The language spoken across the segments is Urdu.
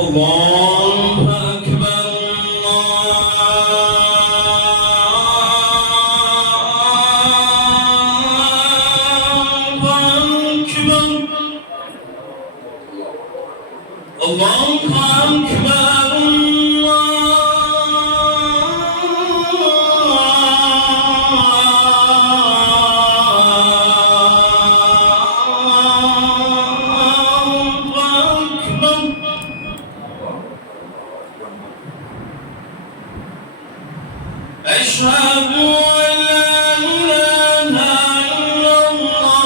الله أكبر الله أكبر أشهد أن لا إله إلا الله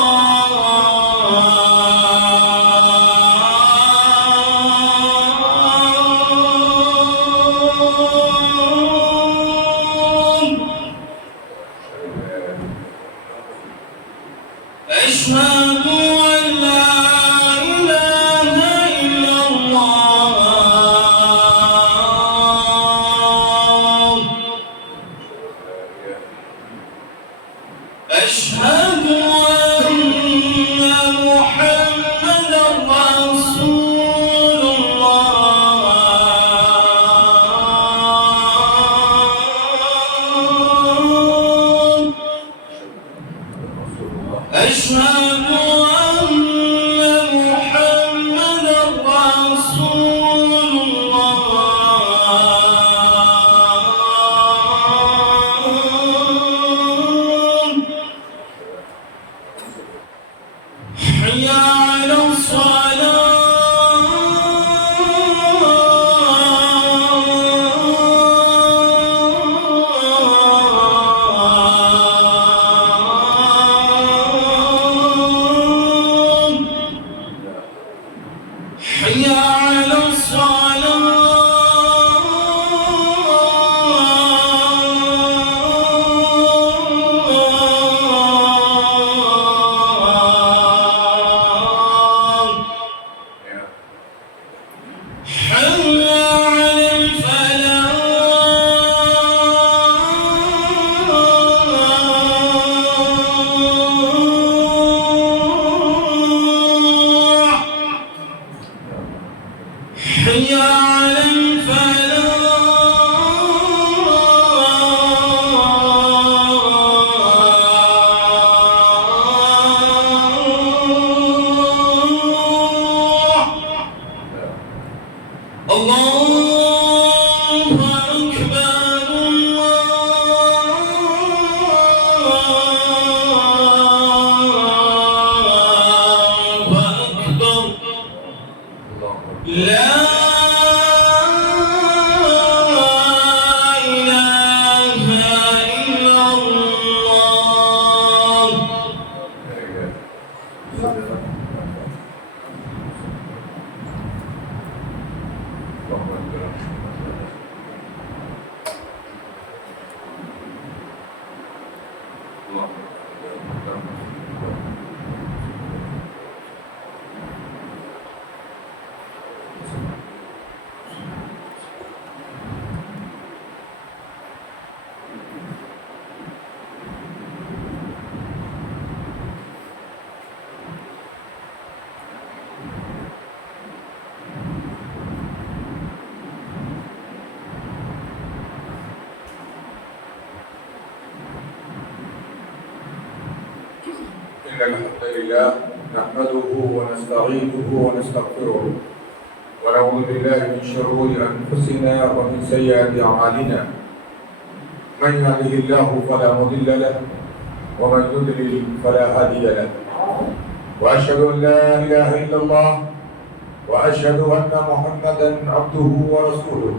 أشهد أن لا إله إلا الله أشهد أن محمدا رسول الله أشهد أن محمدا رسول الله حي على الصلاة حي على الصلاة حي على الفلاح حي على الفلاح الله أكبر الله أكبر لا إله إلا الله إن الحمد لله نحمده ونستعينه ونستغفره ونعوذ بالله من شرور أنفسنا ومن سيئات أعمالنا من يهده الله فلا مضل له ومن يضلل فلا هادي له وأشهد أن لا إله إلا الله وأشهد أن محمدا عبده ورسوله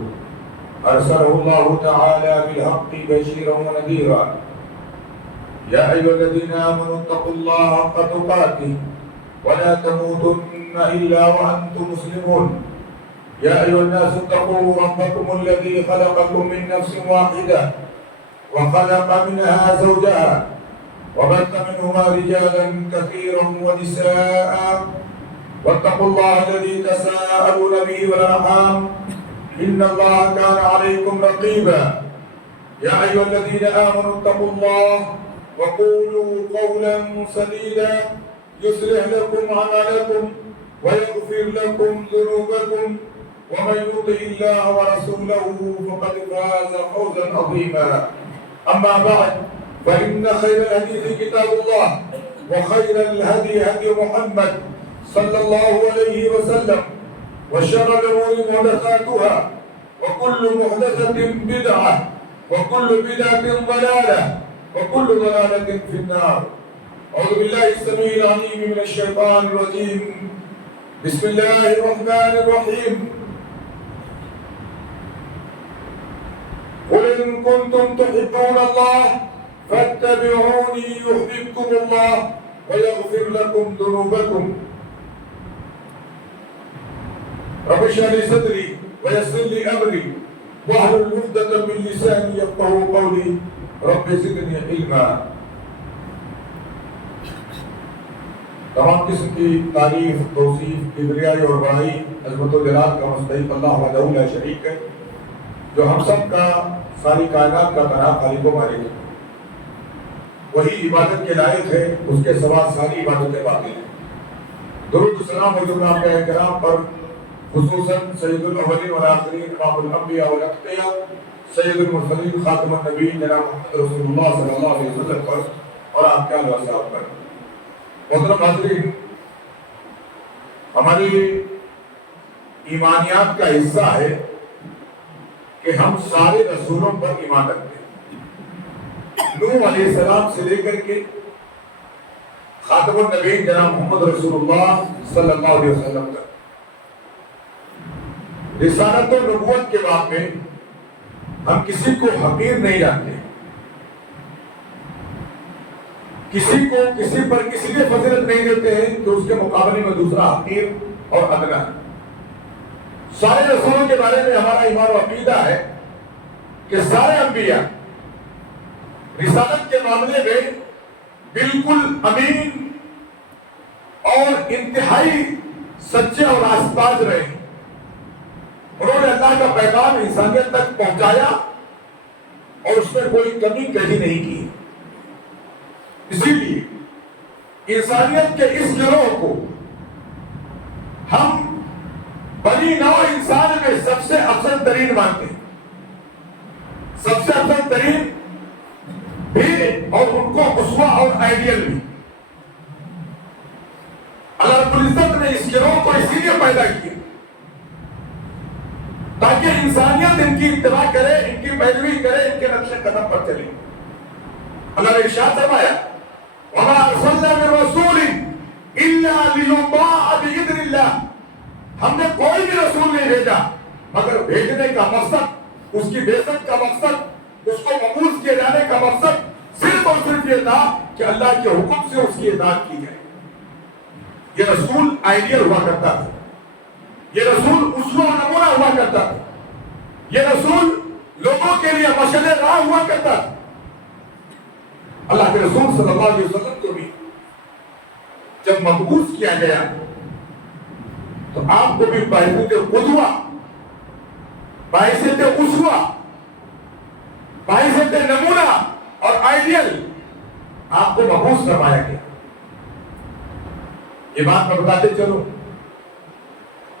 أرسله الله تعالى بالحق بشيرا ونذيرا يا أيها الذين آمنوا اتقوا الله حق تقاته ولا تموتن إلا وأنتم مسلمون يا أيها الناس اتقوا ربكم الذي خلقكم من نفس واحدة وخلق منها زوجها وبث منهما رجالا كثيرا ونساء واتقوا الله الذي تساءلون به والأرحام إن الله كان عليكم رقيبا يا أيها الذين آمنوا اتقوا الله وقولوا قولا سديدا يصلح لكم أعمالكم ويغفر لكم ذنوبكم ومن يطع الله ورسوله فقد فاز فوزا عظيما. أما بعد فإن خير الحديث كتاب الله وخير الهدي هدي محمد صلى الله عليه وسلم وشر الأمور محدثاتها وكل محدثة بدعة وكل بدعة ضلالة وكل ضلالة في النار. أعوذ بالله السميع العليم من الشيطان الرجيم. بسم الله الرحمن الرحيم. قل إن كنتم تحبون الله فاتبعوني يحببكم الله ويغفر لكم ذنوبكم. رب اشرح لي صدري ويسر لي أمري واحلل عقدة من لساني يفقهوا قولي رب زدني علما. تمام قسم کی تعریف، توصیف، کبریائی اور بڑائی، عظمت و جلال کا مستحق اللہ وحدہ لا شریک ہے، جو ہم سب کا، ساری کائنات کا بنا خالق و مالک ہے. وہی عبادت کے لائق ہے، اس کے سوا ساری عبادتیں باطل ہیں. درود و سلام حضور انبیاء کرام پر، خصوصاً سید الاولین والآخرین امام الانبیاء والاتقیاء سید المرسلین خاتم النبیین جناب محمد رسول اللہ صلی اللہ علیہ وسلم پر اور آپ کے آل و اصحاب پر. محترم حاضرین، ہماری ایمانیات کا حصہ ہے کہ ہم سارے رسولوں پر ایمان رکھتے ہیں، نوح علیہ السلام سے لے کر کے خاتم النبیین جناب محمد رسول اللہ صلی اللہ علیہ وسلم تک. رسالت و نبوت کے باب میں ہم کسی کو حقیر نہیں جانتے، کسی کو کسی پر کسی لیے فضیلت نہیں دیتے ہیں کہ اس کے مقابلے میں دوسرا حقیر اور ادنا ہے. سارے رسولوں کے بارے میں ہمارا ایمان و عقیدہ ہے کہ سارے انبیاء رسالت کے معاملے میں بالکل امین اور انتہائی سچے اور راستباز رہے. انہوں نے اللہ کا پیغام انسانیت تک پہنچایا اور اس میں کوئی کمی کہیں نہیں کی. اسی لیے انسانیت کے اس گروہ کو ہم بنی نوع انسان میں سب سے افضل ترین مانتے ہیں، سب سے افضل ترین بھی، اور ان کو اسوہ اور آئیڈیل بھی. اللہ رب العزت نے اس گروہ کو اسی لیے پیدا کیا تاکہ انسانیت ان کی اتباع کرے، ان کی پیروی کرے، ان کے نقش قدم پر چلے. اللہ نے ارشاد فرمایا وَمَا أَرْسَلْنَا مِن رَّسُولٍ إِلَّا لِيُطَاعَ بِإِذْنِ اللَّهِ. ہم نے کوئی بھی رسول نہیں بھیجا مگر بھیجنے کا مقصد، اس کی بعثت کا مقصد، اس کو مبعوث کیے جانے کا مقصد صرف اور صرف یہ تھا کہ اللہ کے حکم سے اس کی اطاعت کی جائے. یہ رسول آئیڈیل ہوا کرتا تھا، یہ رسول اسوہ و نمونہ ہوا کرتا تھا، یہ رسول لوگوں کے لیے مشعل راہ ہوا کرتا تھا. اللہ کے رسول صلی اللہ علیہ وسلم کو بھی جب مبعوث کیا گیا تو آپ کو بھی باعث قدوہ، باعث اسوہ، باعث نمونہ اور آئیڈیل آپ کو مبعوث فرمایا گیا. یہ بات میں بتاتے چلو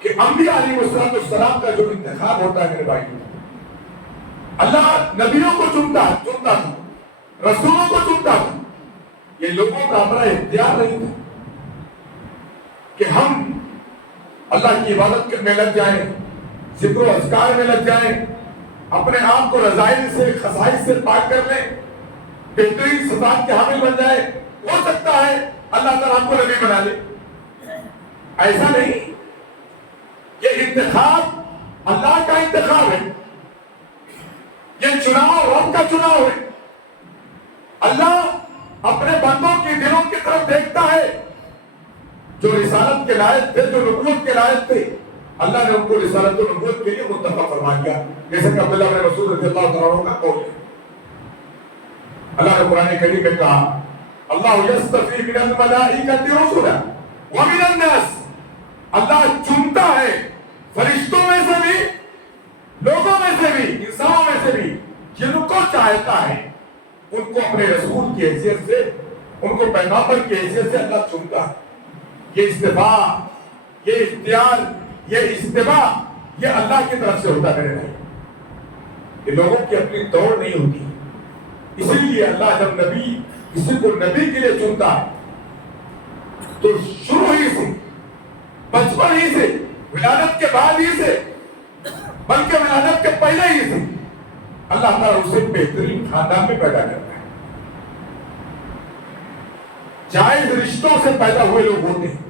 کہ انبیاء علیہ السلام کا جو انتخاب ہوتا ہے میرے بھائی، اللہ نبیوں کو چنتا تھا، رسولوں کو چنتا تھا. یہ لوگوں کا اپنا اختیار نہیں تھا کہ ہم اللہ کی عبادت کرنے لگ جائیں، ذکر و اذکار میں لگ جائیں، اپنے آپ کو رذائل سے، خصائص سے پاک کر لیں، بہترین صفات کے حامل بن جائے. ہو سکتا ہے اللہ تعالیٰ ہم کو نبی بنا لے. ایسا نہیں. یہ انتخاب اللہ کا انتخاب ہے، یہ چناؤ رب کا چناؤ ہے. اللہ اپنے بندوں کے دلوں کی طرف دیکھتا ہے. جو رسالت کے لائق تھے، جو نبوت کے لائق تھے، اللہ نے ان کو رسالت و نبوت کے لیے منتخب فرما دیا، جیسے کہ عبداللہ بن مسعود رضی اللہ تعالیٰ عنہ کا قول ہے. اللہ نے قرآن کریم میں کہا اللہ یصطفی من الملائکۃ رسلا ومن الناس. اللہ چنتا ہے فرشتوں میں سے بھی، لوگوں میں سے بھی، انسانوں میں سے بھی، جن کو چاہتا ہے ان کو اپنے رسول کی حیثیت سے، ان کو پیغمبر کی حیثیت سے اللہ چنتا ہے. یہ استفاء، یہ اختیار، یہ اجتباء یہ اللہ کی طرف سے ہوتا ہے میرے بھائی. یہ لوگوں کی اپنی دوڑ نہیں ہوتی. اسی لیے اللہ جب نبی کسی کو نبی کے لیے چنتا ہے تو شروع ہی سے، بچپن ہی سے، ولادت کے بعد ہی سے، بلکہ ولادت کے پہلے ہی سے اللہ تعالیٰ اسے بہترین خاندان میں پیدا کرتا ہے. جائز رشتوں سے پیدا ہوئے لوگ ہوتے ہیں،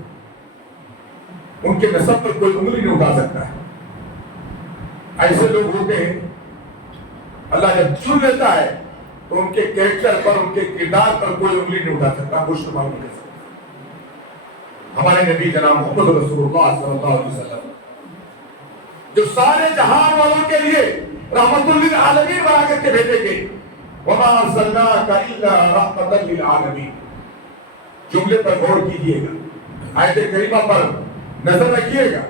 ان کے نسب پر کوئی انگلی نہیں اٹھا سکتا ہے. ایسے لوگ ہوتے ہیں اللہ جب چن لیتا ہے تو ان کے کیریکٹر پر، ان کے کردار پر کوئی انگلی نہیں اٹھا سکتا، مشتبہ نہیں کر سکتا. ہمارے نبی جناب محمد رسول اللہ صلی اللہ علیہ وسلم جو سارے جہان والوں کے لیے رحمت للعالمین بنا کر کے بھیجے گئے، وما ارسلناک الا رحمۃ للعالمین. جملے پر غور کیجیے گا، آیت کریمہ پر نظر رکھیے گا.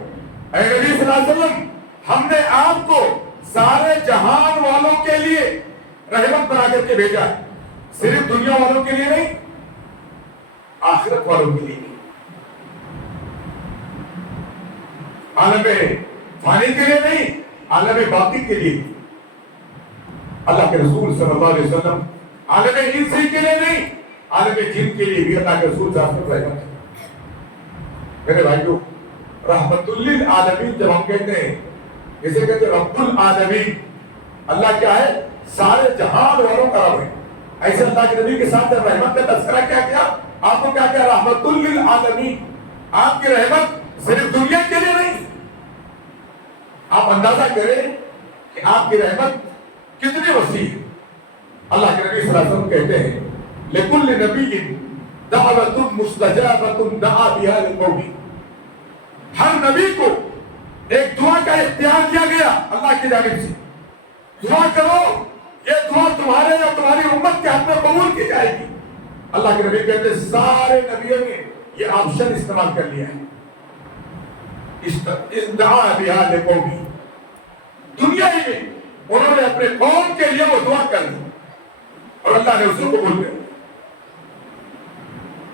اے نبی صلی اللہ علیہ وسلم، ہم نے آپ کو سارے جہان والوں کے لیے رحمت بنا کر کے بھیجا ہے. صرف دنیا والوں کے لیے نہیں، آخرت والوں کے لیے نہیں، عالم فانی کے لیے نہیں، عالم باقی کے لیے. اللہ کے رسول صلی اللہ علیہ وسلم عالم انسی کے لیے نہیں، عالم جن کے لیے بھی اللہ کے رسول صلی اللہ علیہ وسلم رحمت ہے. میرے بھائیو، رحمت للعالمین جب ہم کہتے ہیں، جسے کہتے ہیں رب العالمین، اللہ کیا ہے؟ سارے جہان والوں کا رب ہے. ایسے اللہ کے نبی کے ساتھ جب رحمت کا تذکرہ کیا کیا؟ آپ کو کیا کیا؟ رحمت للعالمین. آپ کی رحمت صرف دنیا کے لیے نہیں. آپ اندازہ کریں کہ آپ کی رحمت کتنی وسیع ہے. اللہ کے نبی صلی اللہ علیہ وسلم کہتے ہیں لِكُلِّ نَبِيٍّ دَعْوَةٌ مُسْتَجَابَةٌ دَعَا بِهَا لِقَوْمِهِ. ہر نبی کو ایک دعا کا اختیار دیا گیا اللہ کی جانب سے. دعا کرو، یہ دعا تمہارے یا تمہاری امت کے حق میں قبول کی جائے گی. اللہ کے نبی کہتے ہیں سارے نبیوں نے یہ آپشن استعمال کر لیا ہے. دعا بها لقومی. دنیا ہی میں انہوں نے اپنے قوم کے لیے وہ دعا کر دی اور اللہ نے اسے قبول کر.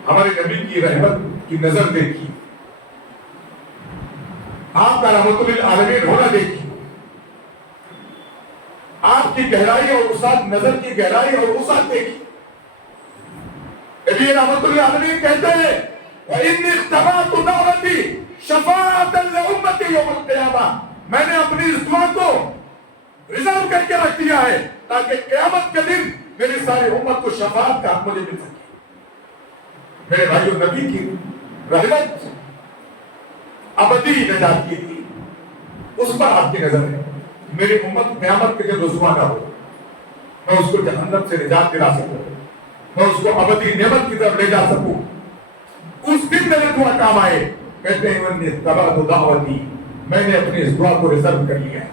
ہمارے نبی کی رحمت کی نظر دیکھی، آپ کا رحمت للعالمین ہونا دیکھی، آپ کی گہرائی اور وسعت، نظر کی گہرائی اور وسعت دیکھی. نبی رحمت للعالمین کہتے ہیں وَإِنِّي اخْتَبَعْتُ دَعْوَتِي شَفَاعَةً لِأُمَّتِي يَوْمَ الْقِيَامَةِ. میں نے اپنی اس دعا کو ریزرو کر کے رکھ دیا ہے تاکہ قیامت کے دن میری ساری امت کو شفاعت کا حق مجھے مل سکے. میرے بھائیو، نبی کی رحمت ابدی نجات کی تھی، اس پر آپ کی نظر ہے. میری امت قیامت کے دن رسوا نہ ہو، میں اس کو جہنم سے نجات دلا سکوں، میں اس کو ابدی نعمت کی طرف لے جا سکوں. اس دن میرے دعا کام آئے. کہتے ہیں اتبعت دعوتی، میں نے اپنی اس دعا کو ریزرو کر لیا ہے،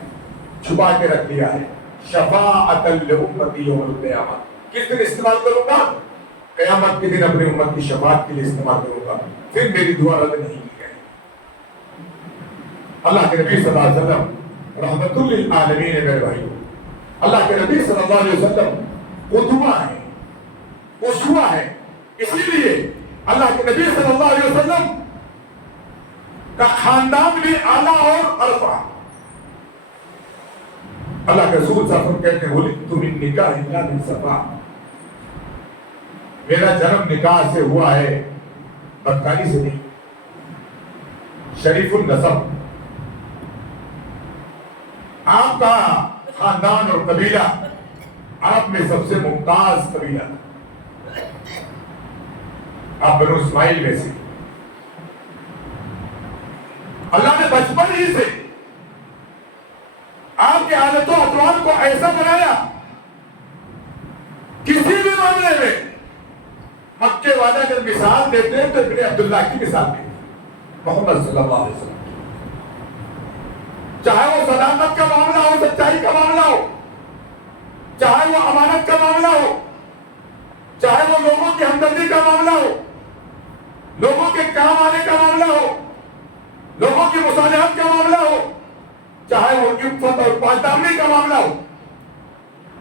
چھپا کے رکھ لیا ہے. شفاعۃ لامتی یوم القیامہ. کس دن استعمال کروں گا؟ قیامت کے دن اپنی امت کی شفاعت کے لیے استعمال کروں گا. پھر میری دعا رد نہیں کی جائے. اللہ کے نبی صلی اللہ علیہ وسلم رحمت للعالمین ہے. میرے بھائیو، اللہ کے نبی صلی اللہ علیہ وسلم قدوہ ہے، اسوہ ہے. اسی لیے اللہ کے نبی صلی اللہ علیہ وسلم کا خاندان بھی اعلیٰ اور عرفہ. اللہ کے رسول صلی اللہ علیہ وسلم کہتے ہیں وَلِدْتُ مِن نِكَاحٍ لَا مِن صَفَاءٍ. میرا جنم نکاح سے ہوا ہے، بدکاری سے نہیں. شریف النسب. آپ کا خاندان اور قبیلہ آپ میں سب سے ممتاز قبیلہ، آپ بنو اسماعیل میں سے. اللہ نے بچپن ہی سے آپ کے عادت و اطوار کو ایسا بنایا، کسی بھی معاملے میں مکے والے اگر مثال دیتے ہیں تو ابن عبداللہ کی مثال دیتے ہیں، محمد صلی اللہ علیہ وسلم. چاہے وہ صداقت کا معاملہ ہو، سچائی کا معاملہ ہو، چاہے وہ امانت کا معاملہ ہو، چاہے وہ لوگوں کی ہمدردی کا معاملہ ہو، لوگوں کے کام آنے کا معاملہ ہو، لوگوں کی مصالحت کا معاملہ ہو، چاہے وہ عفت اور پاسداری کا معاملہ ہو،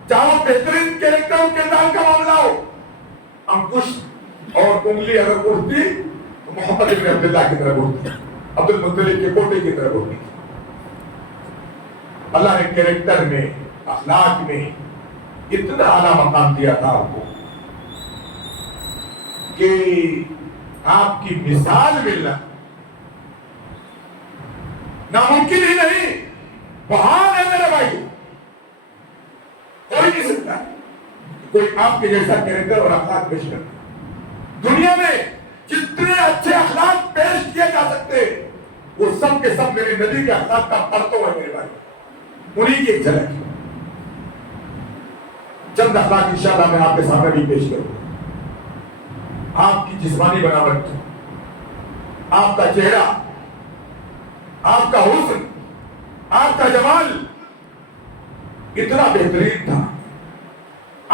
چاہے وہ بہترین کیریکٹر اور کردار کا معاملہ ہو. انگوش اور انگلی اگر اٹھتی تو محمد ابن عبداللہ کی طرف اٹھتی، عبد المطلب کے کوٹے کی طرف اٹھتی. اللہ نے کیریکٹر میں، اخلاق میں اتنا اعلیٰ مقام دیا تھا آپ کو کہ آپ کی مثال ملنا ناممکن ہی نہیں، محال ہے میرے بھائی، کوئی نہیں سکتا کوئی آپ کے جیسا کیریکٹر اور اخلاق پیش کرتا۔ دنیا میں جتنے اچھے اخلاق پیش کیے جا سکتے وہ سب کے سب میرے نبی کے اخلاق کا پرتو ہے میرے بھائی، انہیں کی ایک جھلک۔ چند اخلاق انشاءاللہ میں آپ کے سامنے بھی پیش کروں۔ آپ کی جسمانی بناوٹ، آپ کا چہرہ، آپ کا حسن، آپ کا جمال اتنا بہترین تھا،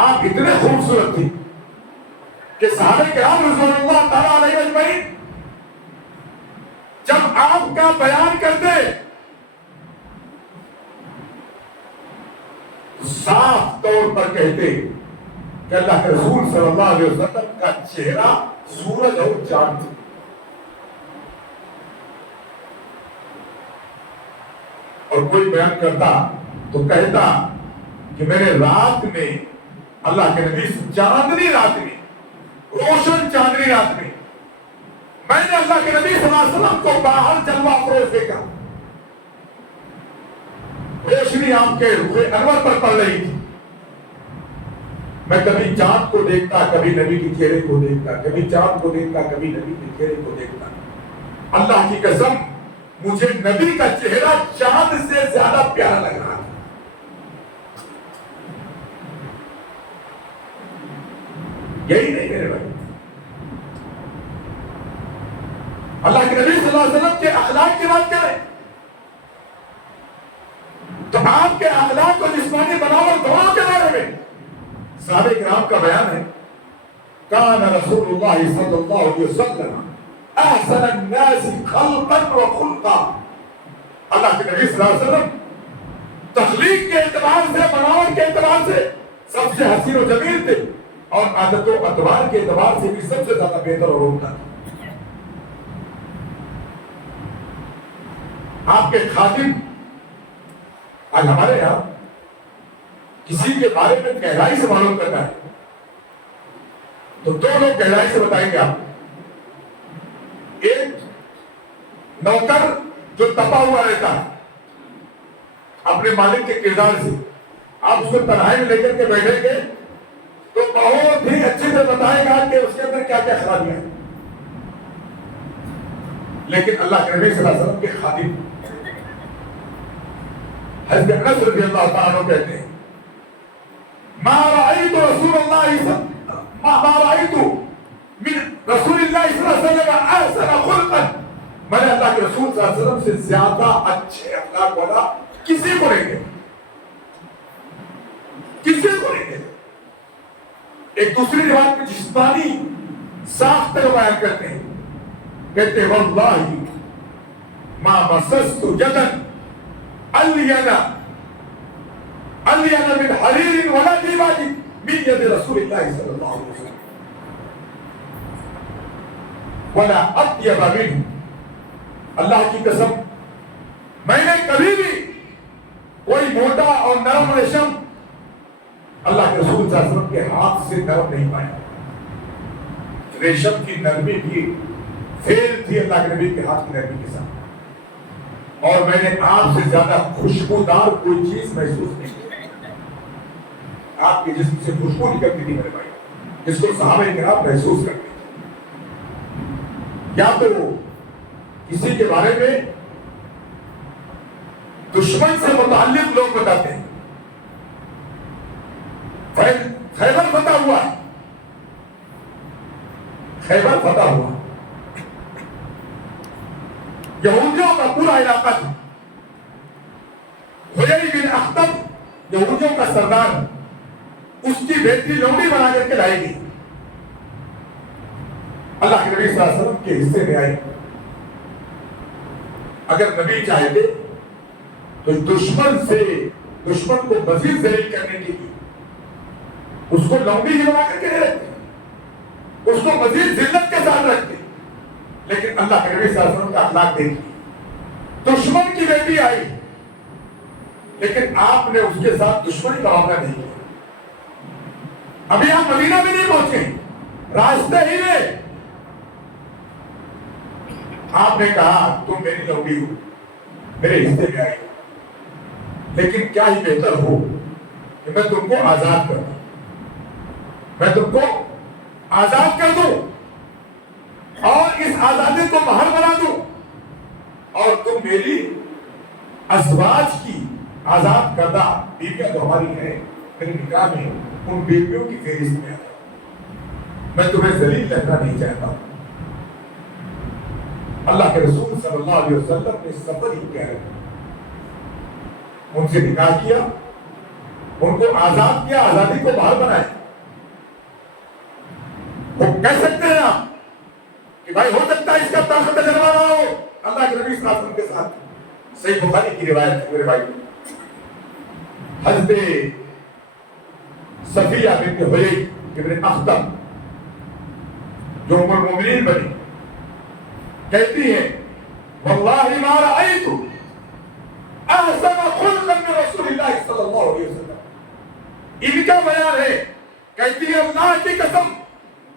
آپ اتنے خوبصورت تھی کہ صحابہ کرام رضوان اللہ تعالیٰ علیہ اجمعین جب آپ کا بیان کرتے صاف طور پر کہتے کہ اللہ کے رسول صلی اللہ علیہ وسلم کا چہرہ سورج اور چاند تھی۔ اور کوئی بیان کرتا تو کہتا کہ میں نے رات میں اللہ کے نبی چاندنی رات میں، روشن چاندنی رات میں میں نے اللہ کے نبی صلی اللہ علیہ وسلم کو باہر جلوہ افروز دیکھا، روشنی آپ کے رخ انور پر پڑ رہی تھی۔ میں کبھی چاند کو دیکھتا، کبھی نبی کے چہرے کو دیکھتا، کبھی چاند کو دیکھتا، کبھی نبی کے چہرے کو دیکھتا۔ اللہ کی قسم مجھے نبی کا چہرہ چاند سے زیادہ پیارا لگ رہا تھا۔ یہی نہیں میرے بھائی، اللہ کے نبی صلی اللہ علیہ وسلم کے اخلاق کی بات کریں تو آپ کے اخلاق کو جسمانی بناوٹ دونوں کے بارے میں صحابہ کرام کا بیان ہے۔ کان رسول اللہ صلی اللہ علیہ وسلم احسن الناس خلقا وخلقا، اللہ کے نبی صلی اللہ علیہ وسلم تخلیق کے اعتبار سے، بناوٹ کے اعتبار سے سب سے حسین و جمیل تھے، اور عادت و اطوار کے اعتبار سے بھی سب سے زیادہ بہتر اور عمدہ تھے۔ آپ کے خادم، آج ہمارے یہاں کسی کے بارے میں گہرائی سے معلوم کرنا ہے تو دو لوگ گہرائی سے بتائیں گے آپ۔ ایک نوکر جو تپا ہوا رہتا ہے اپنے مالک کے کردار سے، آپ اس کو تنہائی میں لے کر کے بیٹھیں گے تو بہت ہی اچھے سے بتائے گا کہ اس کے اندر کیا کیا خرابیاں ہیں۔ لیکن اللہ کے نبی صلی اللہ علیہ وسلم کے خادم حضرت انس رضی اللہ تعالیٰ عنہ کہتے ہیں ما رأيت رسول الله ما رأيت من رسول الله صلی اللہ علیہ وسلم احسن خلقا، میں نے اللہ کے رسول صلی اللہ علیہ وسلم سے زیادہ اچھے اخلاق والا کسی کو نہیں دیکھا، کسی کو نہیں دیکھا۔ ایک دوسری روایت میں جسمانی ساخت کو بیان کرتے ہیں، کہتے ہیں واللہ ما مسست یدا الینا من حریر ولا دیباج من ید رسول اللہ صلی اللہ علیہ وسلم ولا اطیب منہ، اللہ کی قسم میں نے کبھی بھی کوئی موٹا اور نرم ریشم اللہ کے رسول صلی اللہ علیہ وسلم کے ہاتھ سے نرم نہیں پایا۔ ریشم کی نرمی بھی فیل تھی اللہ کے نبی کے ہاتھ کی نرمی کے ساتھ، اور میں نے آپ سے زیادہ خوشبودار کوئی چیز محسوس نہیں کی۔ آپ کے جسم سے خوشبو نکلتی تھی میرے بھائی، جس کو صحابہ کرام محسوس کرتے تھے۔ یا تو کسی کے بارے میں دشمن سے متعلق لوگ بتاتے ہیں، خیبر فتح ہوا ہے، خیبر فتح ہوا، یہودیوں کا پورا علاقہ تھا، حیی بن اخطب یہودیوں کا سردار، اس کی بیٹی لومڑی بنا کر کے لائے گی، اللہ کے نبی صلی اللہ علیہ وسلم کے حصے میں آئی۔ اگر نبی چاہتے تو دشمن کو مزید ذلیل کرنے کے لیے اس کو لومڑی ہی بنا کر کے دے رکھتے، اس کو مزید ذلت کے ساتھ رکھتے، لیکن اللہ کے نبی صلی اللہ علیہ وسلم کا اخلاق دیکھیے، دشمن کی بیٹی آئی، لیکن آپ نے اس کے ساتھ دشمنی کا معاملہ نہیں کیا. ابھی آپ مدینہ بھی نہیں پہنچے, راستے ہی میں آپ نے کہا تم میری لوٹی ہو, میرے حصے میں آئی, لیکن کیا ہی بہتر ہو کہ میں تم کو آزاد کر دوں, میں تم کو آزاد کر دوں اور اس آزادی کو مہر بنا دوں, اور تم میری ازواج کی آزاد کردہ بیویاں جو ہماری ہیں میرے نکاح میں ان بیویوں کی فہرست میں آتا. میں تمہیں ذلیل رکھنا نہیں چاہتا ہوں. اللہ کے رسول صلی اللہ علیہ وسلم نے سفر ہی کہہ رہے ان سے نکاح کیا, ان کو آزاد کیا, آزادی کو باہر بنائے. وہ کہہ سکتے ہیں آپ کہ بھائی ہو سکتا ہے اس کا طاقت تجربہ نہ ہو. اللہ کے نبی صلی اللہ علیہ وسلم کے ساتھ صحیح بخاری کی روایت ہے میرے بھائی, حضرت صفیہ بنت حیی ابن اخطب جو ام المؤمنین بنی, کہتی ہے واللہ ما رأیت احسن خلقا من رسول اللہ صلی اللہ علیہ وسلم. ان کا بیان ہے, کہتی ہے اللہ کی قسم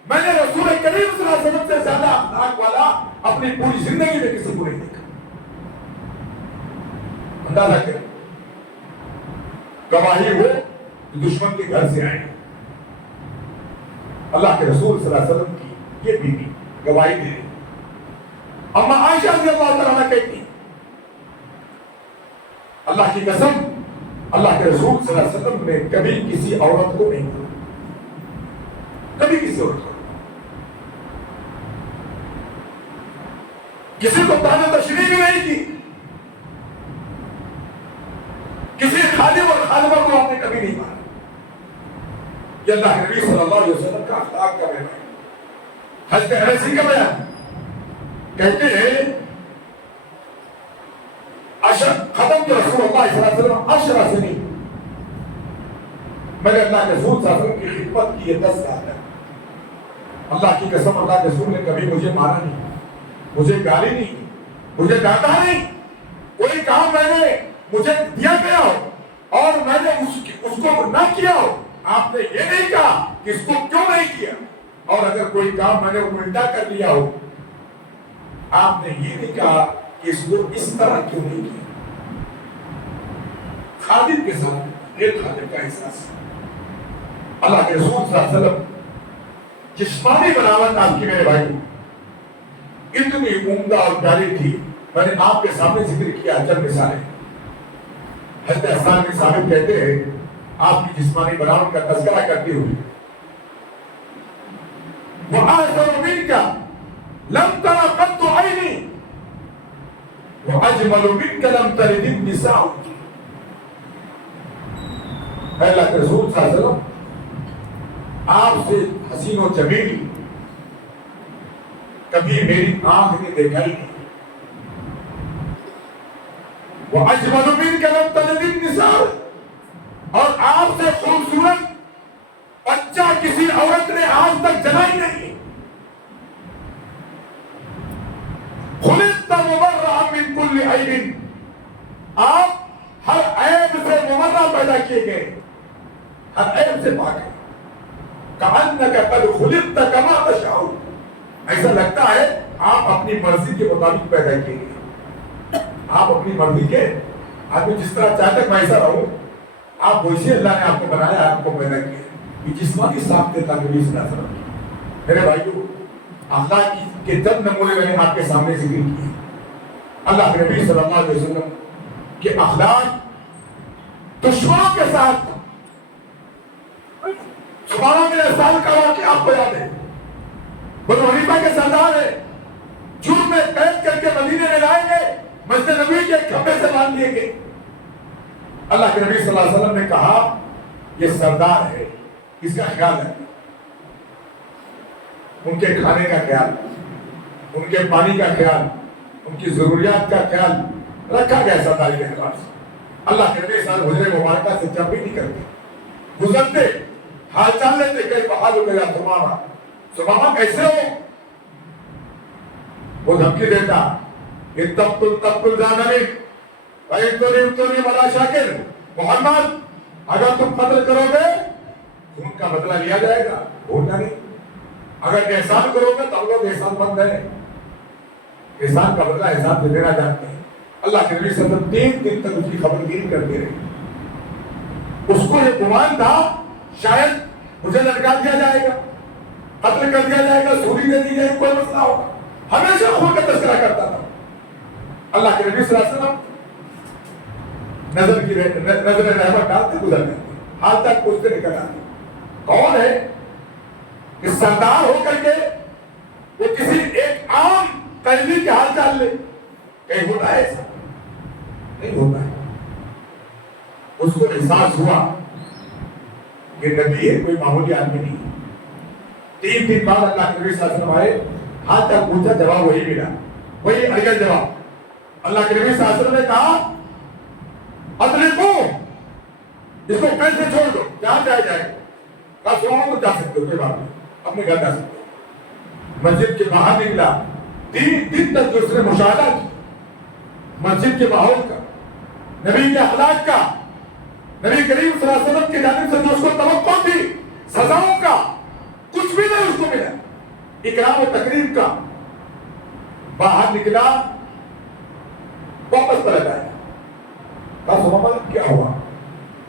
میں نے رسول کریم صلی اللہ علیہ وسلم سے زیادہ اخلاق والا اپنی پوری زندگی میں کسی کو نہیں دیکھا. اندازہ کریں, گواہی ہو دشمن کے گھر سے آئے, اللہ کے رسول صلی اللہ علیہ وسلم کی یہ بیوی گواہی دے رہی. اما عائشہ رضی اللہ تعالیٰ عنہ کہتی اللہ کی قسم اللہ کے رسول صلی اللہ علیہ وسلم نے کبھی کسی عورت کو نہیں کہا, کبھی کسی عورت کو, کسی کو طعنہ تشریح بھی نہیں کی, کسی خادم اور خادمہ کو آپ نے کبھی نہیں مانا. یہ اللہ کے نبی صلی اللہ علیہ وسلم کا اخلاق کا بیان ہے. حضرت انس کا بیان کہتے ہیں ختم کے رسول اللہ صلی اللہ علیہ وسلم 10 سنین, میں نے اللہ کے رسول صلی اللہ علیہ وسلم کی خدمت کی 10 سال ہے. اللہ کی قسم اللہ کے رسول نے کبھی مجھے مارا نہیں, مجھے گالی نہیں, مجھے ڈانٹا نہیں. کوئی کام میں نے مجھے دیا گیا ہو اور میں نے اس کو نہ کیا ہو, آپ نے یہ نہیں کہا کہ اس کو کیوں نہیں کیا, اور اگر کوئی کام میں نے الٹا کر لیا ہو آپ نے یہ نہیں کہا کہ اس کو اس طرح کیوں نہیں کیا. خادم کے ساتھ ایک خادم کا احساس. اللہ کے رسول صلی اللہ علیہ وسلم جسمانی بناوٹ آپ کی میرے بھائی اتنی عمدہ اور پیاری تھی. میں نے آپ کے سامنے ذکر کیا چند مثالیں. حضرت حسان بن ثابت کہتے ہیں آپ کی جسمانی بناوٹ کا تذکرہ کرتے ہوئے وَأَحْسَنُ مِنْكَ لَمْ تَرَ قَطُّ عَيْنِي وَأَجْمَلُ مِنْكَ لَمْ تَلِدِ النِّسَاءُ. اے اللہ کے رسول صلی اللہ علیہ وسلم آپ سے حسین و جمیل کبھی میری آنکھ نے دیکھا ہی نہیں. وَأَجْمَلُ مِنْكَ لَمْ تَلِدِ النِّسَاءُ, اور آپ سے خوبصورت بچہ کسی عورت نے آج تک جنا ہی نہیں. خُلِقْتَ مُبَرَّأً مِنْ كُلِّ عَيْبٍ, آپ ہر عیب سے مبرّأ پیدا کیے گئے, ہر عیب سے پاک ہے. كَأَنَّكَ قَدْ خُلِقْتَ كَمَا تَشَاءُ, ایسا لگتا ہے آپ اپنی مرضی کے مطابق پیدا کیے گئے. آپ اپنی مرضی کے آدمی جس طرح چاہتے میں ایسا رہوں, آپ ویسے اللہ نے آپ کو بنایا, آپ کو پیدا کیا. یہ جسمانی ساخت تھا نبی صلی اللہ علیہ وسلم. میرے بھائیو اخلاق کے چند نمونے میں نے آپ کے سامنے ذکر کیے. اللہ کے نبی صلی اللہ علیہ وسلم کے اخلاق دشمنوں کے ساتھ. سبحانہ میرے سال کا واقعہ آپ کو یاد ہے, بنو حنیفہ کے سردار ہے, جرم میں قید کر کے مدینے میں لائے گئے, مسجد نبوی کے کھمبے سے باندھ دیے گئے. اللہ کے نبی صلی اللہ علیہ وسلم نے کہا یہ سردار ہے, اس کا خیال ہے, ان کے کھانے کا خیال, ان کے پانی کا خیال, ان کی ضروریات کا خیال رکھا گیا سرداری کے اعتبار سے. اللہ کے نبی صلی اللہ علیہ وسلم حجرے مبارکہ سے جب بھی نہیں کرتے, گزرتے حال چال لیتے, کئی بحال ہو گیا سماما, سماما کیسے ہو, وہ دھمکی دیتا اتقتل ذا نبی, وَإِنْ وَلَا شَاكِرْ محمد اگر تم قتل کرو گے خون کا بدلہ لیا جائے گا، بھولنا نہیں. اگر احسان کرو گے تو ہم لوگ احسان مند ہیں، احسان کا بدلہ احسان سے دینا جانتے ہیں. اللہ کے نبی صلی اللہ علیہ وسلم 3 دن تک اس کی خبر گیری کرتے رہے. اس کو یہ گمان تھا شاید مجھے لٹکا دیا جائے گا، قتل کر دیا جائے گا، سولی دے دی جائے گی، کوئی مسئلہ ہوگا. ہمیشہ خون کا تذکرہ کرتا تھا. اللہ کے نبی صلی اللہ علیہ وسلم نظر رحمت ڈالتے گزر جاتے، حال تک پوچھتے نکل آتے. کون ہے کہ سردار ہو کر کے وہ کسی ایک عام قیدی کے حال چال لے؟ کہیں ہوتا ہے ایسا؟ نہیں ہوتا ہے. اس کو احساس ہوا کہ نبی ہے، کوئی معمولی آدمی نہیں. 3 دن بعد اللہ کے نبی صلی اللہ علیہ وسلم آئے، حال تک پوچھا، جواب وہی ملا، وہی ارجنٹ جواب. اللہ کے نبی صلی اللہ علیہ وسلم نے کہا اطلقو، اس کو کیسے چھوڑ دو، جہاں جائے جائے. کہا سوام کو جا سکتے ہو، کوئی بات نہیں، اپنے گھر جا سکتے ہو. مسجد کے باہر نکلا، 3 دن تک جو اس نے مشاہدہ کی مسجد کے ماحول کا، نبی کے اخلاق کا، نبی کریم صلی اللہ علیہ وسلم کی جانب سے جو اس کو توقع تھی سزاؤں کا، کچھ بھی نہیں اس کو ملا. اکرام و تکریم کا. باہر نکلا، واپس پلٹ آیا. کہا سبحان اللہ کیا ہوا؟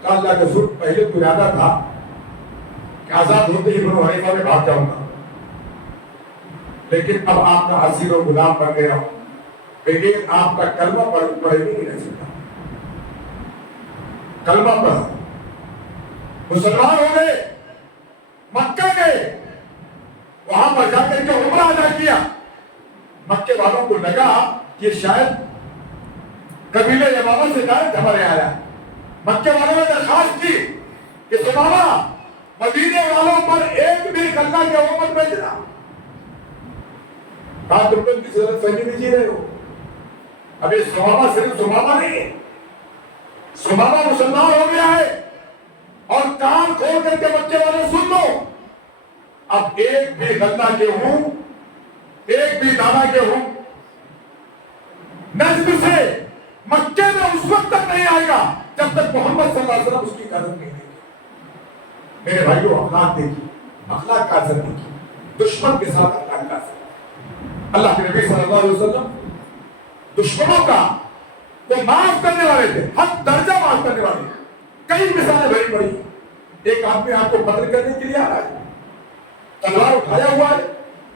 کہا اللہ کے رسول پہلے تو ارادہ تھا کہ آزاد ہوتے ہی بنو حنیفہ میں بھاگ جاؤں گا، لیکن اب آپ کا اسیر و غلام بن گیا ہوں، لیکن آپ کا کلمہ پڑھے بھی نہیں رہ سکتا. کلمہ پڑھا، مسلمان ہو گئے، مکہ گئے، وہاں پر جا کر کے عمرہ ادا کیا. مکے والوں کو لگا کہ شاید قبیلہ یمامہ سے جائے ہمارے آیا. مکے والوں نے درخواست کی کہ سمامہ مدینے والوں پر ایک بھی غلہ کے اوپر بھیجنا. کہا تم لوگ کسی غلط فہمی میں جی رہے ہو. ابھی سمامہ صرف سمامہ نہیں ہے، سمامہ مسلمان ہو گیا ہے. اور کان کھول کر کے مکے والے سن لو، اب ایک بھی غلہ کے ہوں، ایک بھی دانا کے ہوں، نجد سے مکے میں اس وقت تک نہیں آئے گا جب تک محمد صلی اللہ علیہ وسلم اس کی اجازت نہیں دے گی. میرے بھائیو، اخلاق دیکھیے، اخلاق کا اثر دیکھیے، دشمن کے ساتھ اخلاق کا اثر. اللہ کے نبی صلی اللہ علیہ وسلم دشمنوں کا وہ معاف کرنے والے تھے، حد درجہ معاف کرنے والے. کئی مثالیں بڑی بڑی. ایک آدمی آپ کو قتل کرنے کے لیے آ رہا ہے، تلوار اٹھایا ہوا ہے،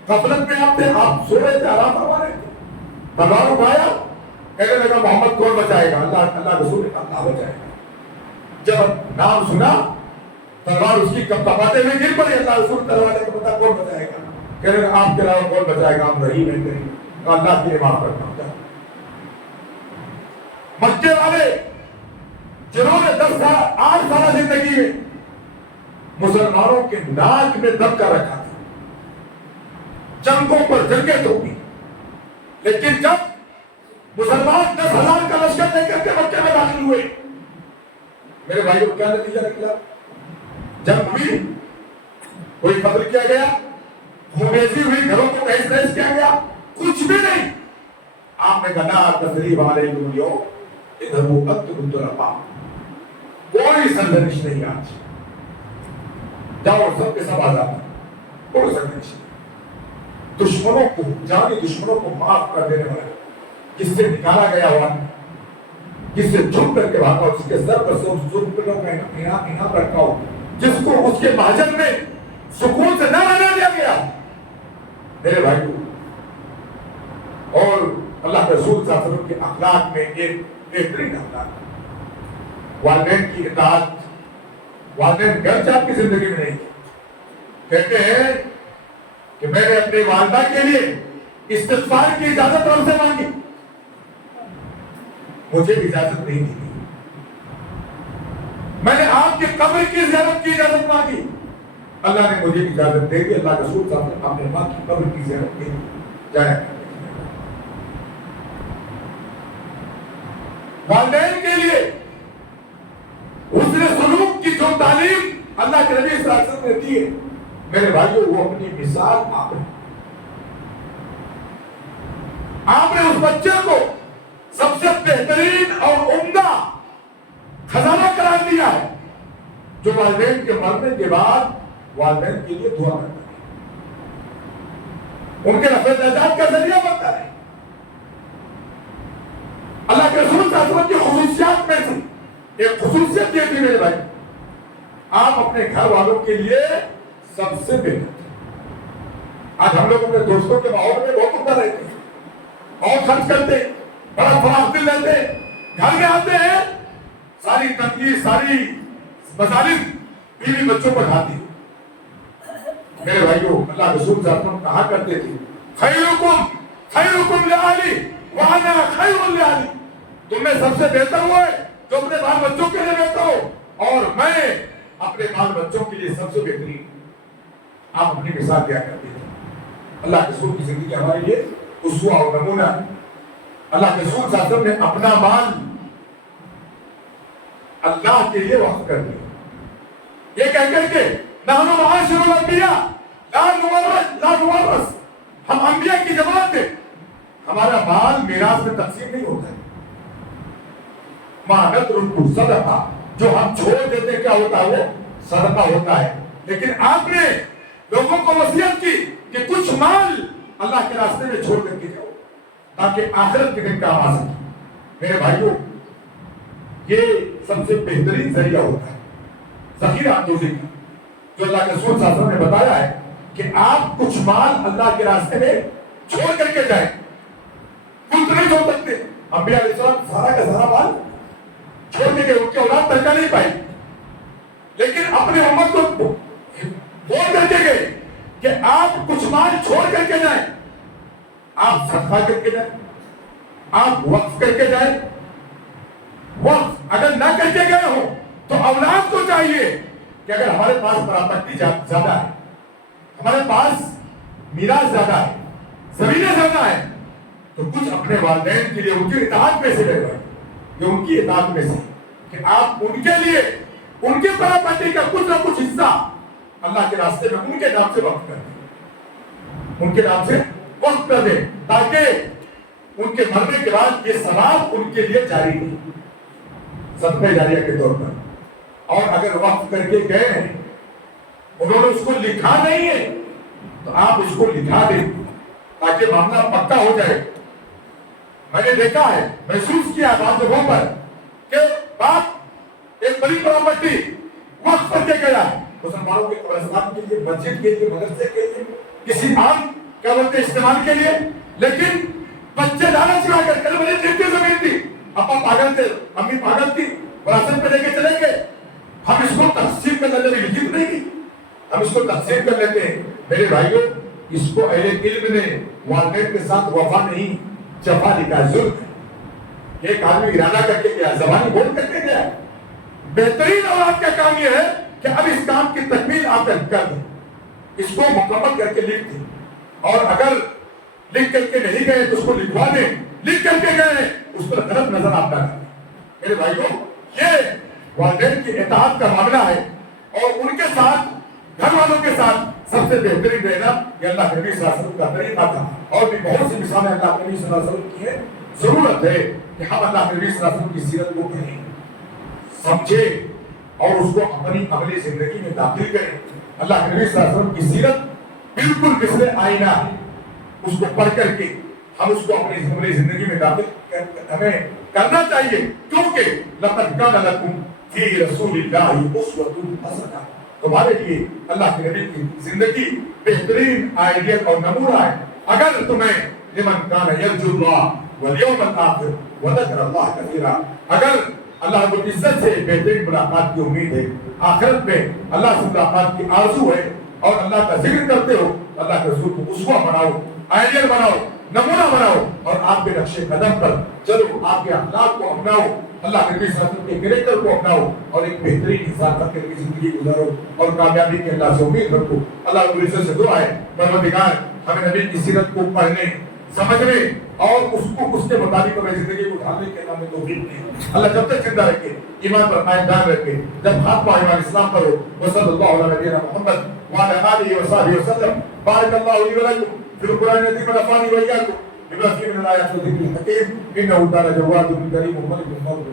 غفلت میں آپ تھے، آپ سو رہے تھے، آرام فرما رہے تھے، تلوار اٹھایا، کہنے لگا محمد کون بچائے گا؟ اللہ رسول اللہ بچائے گا. جب نام سنا تلوار اس کی کپاتے ہوئے گر پڑی. اللہ رسول تلوار لے کے بتا کون بچائے گا؟ کہنے لگا آپ کے علاوہ کون بچائے گا؟ ہم رحیم ہیں کریم. اللہ کے لیے معاف کرتا ہوں. مکے والے جنہوں نے 8 سالہ زندگی میں مسلمانوں کے ناک میں دب کر رکھا تھا، جنگوں پر جنگیں توڑی، لیکن جب مسلمان 10,000 کا لشکر لے کر کے مکے میں داخل ہوئے، میرے بھائیوں کیا نتیجہ نکلا؟ جنگ ہوئی، کوئی قتل کیا گیا، خونریزی ہوئی، گھروں کو تہس نہس کیا گیا، کچھ بھی نہیں. آپ نے کہا تسلیب علیکم اليوم اذهبوا فاقتلوا الضعفاء. کوئی سرزنش نہیں آج، جاؤ سب کے سب آزاد، کوئی سرزنش نہیں. دشمنوں کو، جانی دشمنوں کو معاف کر دینے والا، جس سے نکالا گیا ہوا، جس سے جھک کر کے بھاگا، جس کے سر پر سے ظلم پر رکھا ہو، جس کو اس کے مہاجر میں سکون سے نہ رہنے دیا گیا. میرے بھائیو، اور اللہ کے رسول صلی اللہ علیہ وسلم کے اخلاق میں ایک بہترین اخلاق، والدین کی اطاعت. والدین گھر آپ کی زندگی میں نہیں کہتے ہیں کہ میں نے اپنی والدہ کے لیے استغفار کی اجازت رب سے مانگی، مجھے اجازت نہیں دی. میں نے آپ کی قبر کی زیارت کی اجازت مانگی، اللہ نے مجھے اجازت دے دی. اللہ کے رسول صلی اللہ علیہ وسلم اپنے ماں کی قبر کی زیارت کی جایا. والدین کے لیے حسن سلوک کی جو تعلیم اللہ کے نبی صلی اللہ علیہ وسلم نے دی ہے، میرے بھائیوں، وہ اپنی مثال آپ نے اس بچے کو سب سے بہترین اور عمدہ خزانہ قرار دیا ہے، جو والدین کے مرنے کے بعد والدین کے لیے دعا کرتا ہے، ان کے رفع درجات کا ذریعہ بنتا ہے۔ اللہ کے رسول صلی اللہ علیہ وسلم کی خصوصیات میں سے ایک خصوصیت یہ تھی میرے بھائی، آپ اپنے گھر والوں کے لیے سب سے بہتر تھے۔ آج ہم لوگ اپنے دوستوں کے ماحول میں بہت عمدہ رہتے ہیں اور خرچ کرتے ہیں، بڑا فراخ دل رہتے ہیں، گھر میں آتے ہیں ساری تنقید ساری مظالم بیوی بچوں پر کھاتی۔ میرے بھائیوں، اللہ کے رسول صلی اللہ علیہ وسلم کہا کرتے تھے خیرکم لأہلی وانا خیر لأہلی، تم میں سب سے بہتر وہ ہے جو اپنے بال بچوں کے لیے بہتر ہو، اور میں اپنے بال بچوں کے لیے سب سے بہترین۔ آپ اپنی مثال کیا کرتے ہیں؟ اللہ کے رسول کی زندگی ہمارے لیے اسوہ اور نمونہ ہے۔ اللہ کے رسول صلی اللہ علیہ وسلم نے اپنا مال اللہ کے لیے وقف کر دیا، یہ کہہ کر کے نحن معاشر الانبیاء لا نورث، ہم انبیاء کی جماعت ہیں، ہمارا مال میراث میں تقسیم نہیں ہوتا ہے۔ ما نترک صدقہ، جو ہم چھوڑ دیتے کیا ہوتا ہے وہ صدقہ ہوتا ہے، لیکن آپ نے لوگوں کو وصیت کی کہ کچھ مال اللہ کے راستے میں چھوڑ کر کے جاؤ تاکہ آخرت کے دن کام آ سکے۔ میرے بھائیوں، یہ سب سے بہترین ذریعہ ہوتا ہے ذخیرہ اندوزی کا، جو اللہ کے رسول صلی اللہ علیہ وسلم نے بتایا ہے کہ آپ کچھ مال اللہ کے راستے میں چھوڑ کر کے جائیں، کچھ نہیں چھوڑ سکتے۔ انبیاء علیہ السلام سارا کا سارا مال چھوڑ کے گئے، ان کی اولاد ترکہ نہیں پائی، لیکن اپنے امت کو بول کر کے گئے کہ آپ کچھ مال چھوڑ کر کے جائیں، آپ صدقہ کر کے جائیں، آپ وقف کر کے جائیں۔ وقف اگر نہ کر کے گئے ہو تو اولاد کو چاہیے کہ اگر ہمارے پاس پراپرٹی زیادہ ہے، ہمارے پاس میراث زیادہ ہے، زمینیں زیادہ ہے، تو کچھ اپنے والدین کے لیے ان کی اطاعت میں سے لے جائیں، یہ ان کی اطاعت میں سے کہ آپ ان کے لیے ان کے پراپرٹی کا کچھ نہ کچھ حصہ اللہ کے راستے میں ان کے نام سے وقف کر دیں، ان کے نام سے وقف کر دیں، تاکہ ان کے مرنے کے بعد یہ ثواب ان کے لیے جاری رہے، صدقہ جاریہ کے طور پر۔ اور اگر وقف کر کے گئے ہیں، انہوں نے اس کو لکھا نہیں ہے، تو آپ اس کو لکھا دیں تاکہ معاملہ پکا ہو جائے۔ میں نے دیکھا ہے، محسوس کیا بعض جگہوں پر کہ باپ ایک بڑی پراپرٹی وقف کر کے گیا ہے، مسلمانوں کے قبرستان کے لیے، مسجد کے لیے، مدرسے کے لیے، کسی عام کیا بولتے استعمال کے لیے، لیکن بچے لانا چلا کر کل بڑی قیمتی زمین تھی، ابا پاگل تھے، امی پاگل تھی، وراثت پہ لے کے چلیں گے، ہم اس کو تقسیم کر لیتے ہیں، لکھی نہیں کی، ہم اس کو تقسیم کر لیتے ہیں۔ میرے بھائیوں، اس کو اہل علم نے والدین کے ساتھ وفا نہیں جفا لکھا ہے، ظلم ہے۔ ایک آدمی ارادہ کر کے گیا، زبانی بول کر کے گیا، بہترین اولاد کا کام یہ ہے کہ اب اس کام کی تکمیل آپ کر دیں، اس کو مکمل کر کے لکھ دیں، اور اگر لکھ کر کے نہیں گئے تو اس کو لکھوا دیں، لکھ کر کے گئے اس پر غلط نظر آپ نہ کریں۔ میرے بھائیوں، یہ والدین کی اطاعت کا معاملہ ہے، اور ان کے ساتھ گھر والوں کے ساتھ سب سے بہترین رہنا یہ اللہ کے نبی صلی اللہ علیہ وسلم کا طریقہ تھا، اور بھی بہت سی مثالیں اللہ کے نبی صلی اللہ علیہ وسلم کی ہے۔ ضرورت ہے کہ ہم اللہ کے نبی صلی اللہ علیہ وسلم کی سیرت کو پڑھیں، سمجھیں اور اس کو اپنی عملی زندگی میں داخل کریں۔ اللہ کے نبی صلی اللہ علیہ وسلم کی سیرت بالکل مثل آئینہ ہے، اس کو پڑھ کر کے ہم اس کو اپنی عملی زندگی میں داخل ہمیں کرنا چاہیے، کیونکہ لقد کان لکم فی رسول اللہ اسوۃ حسنہ، تمہارے لیے اللہ کے نبی کی زندگی بہترین آئیڈیل اور نمونہ ہے۔ اگر تمہیں لمن کان یرجو اللہ والیوم الآخر وذکر اللہ کثیرا، اگر اللہ رب العزت سے بہترین ملاقات کی امید ہے، آخرت میں اللہ سے ملاقات کی آرزو ہے، اور اللہ کا ذکر کرتے ہو، اللہ کے رسول کو اسوہ بناؤ، آئیڈیل بناؤ، نمونہ بناؤ، اور آپ کے نقش قدم پر چلو، آپ کے اخلاق کو اپناؤ، اللہ کے نبی صلی اللہ علیہ وسلم کے کریکٹر کو اپناؤ، اور ایک بہترین انسان بن کر کی زندگی گزارو، اور کامیابی کی اللہ سے امید رکھو۔ اللہ رب العزت سے دعا ہے، پروردگار ہمیں نبی کی سیرت کو پڑھنے، سمجھنے اور اس کو اس کے مطابق اپنی زندگی کو ڈھالنے کے نام میں توفیق دے۔ اللہ جب تک زندہ رکھے، ایمان پر قائم دائم رکھے، جب خاتمہ ایمان اسلام پر ہو۔ وصلی اللہ علی نبینا محمد وعلی آلہ وصحبہ وسلم۔ بارک اللہ لی ولکم فی القرآن العظیم ونفعني وإياكم بما فيه من الآيات والذكر الحكيم إنه كان جواد كريم ملك فضل.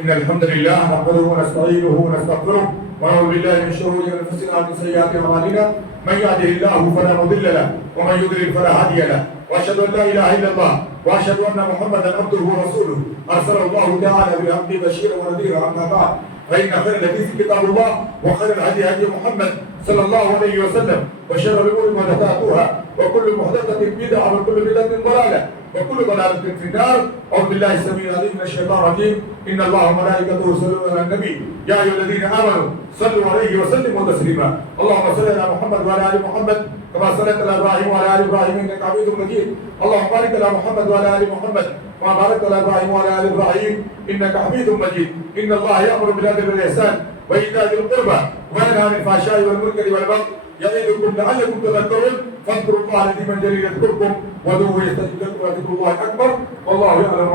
إن الحمد لله نحمده ونستعينه ونستغفره ونعوذ بالله من شرور أنفسنا ومن سيئات أعمالنا من يهده الله فلا مضل له ومن يضلل فلا هادي له وأشهد أن لا إله إلا الله وأشهد أن محمدا عبده ورسوله أرسله الله تعالى بالحق بشيرا ونذيرا. أما بعد فإن خير الحديث كتاب الله وخير الهدي هدي محمد صلى الله عليه وسلم وشر الأمور محدثاتها وكل محدثة بدعة وكل بدعة ضلالة وكل ضلالة في النار. أعوذ بالله السميع العليم من الشيطان الرجيم. إن الله وملائكته يصلون على النبي يا أيها الذين آمنوا صلوا عليه وسلموا تسليما. اللهم صل على محمد وعلى آل محمد كما صليت على إبراهيم وعلى آل إبراهيم إنك حميد مجيد. اللهم بارك على محمد وعلى آل محمد كما باركت على إبراهيم وعلى آل إبراهيم إنك حميد مجيد. إن الله يأمر بالعدل والإحسان وإيتاء ذي القربى وينهى عن الفحشاء والمنكر والبغي يعظكم لعلكم تذكرون. فاذكروا الله العظيم الجليل يذكركم وادعوه يستجب لكم وذكر الله أكبر والله يعلم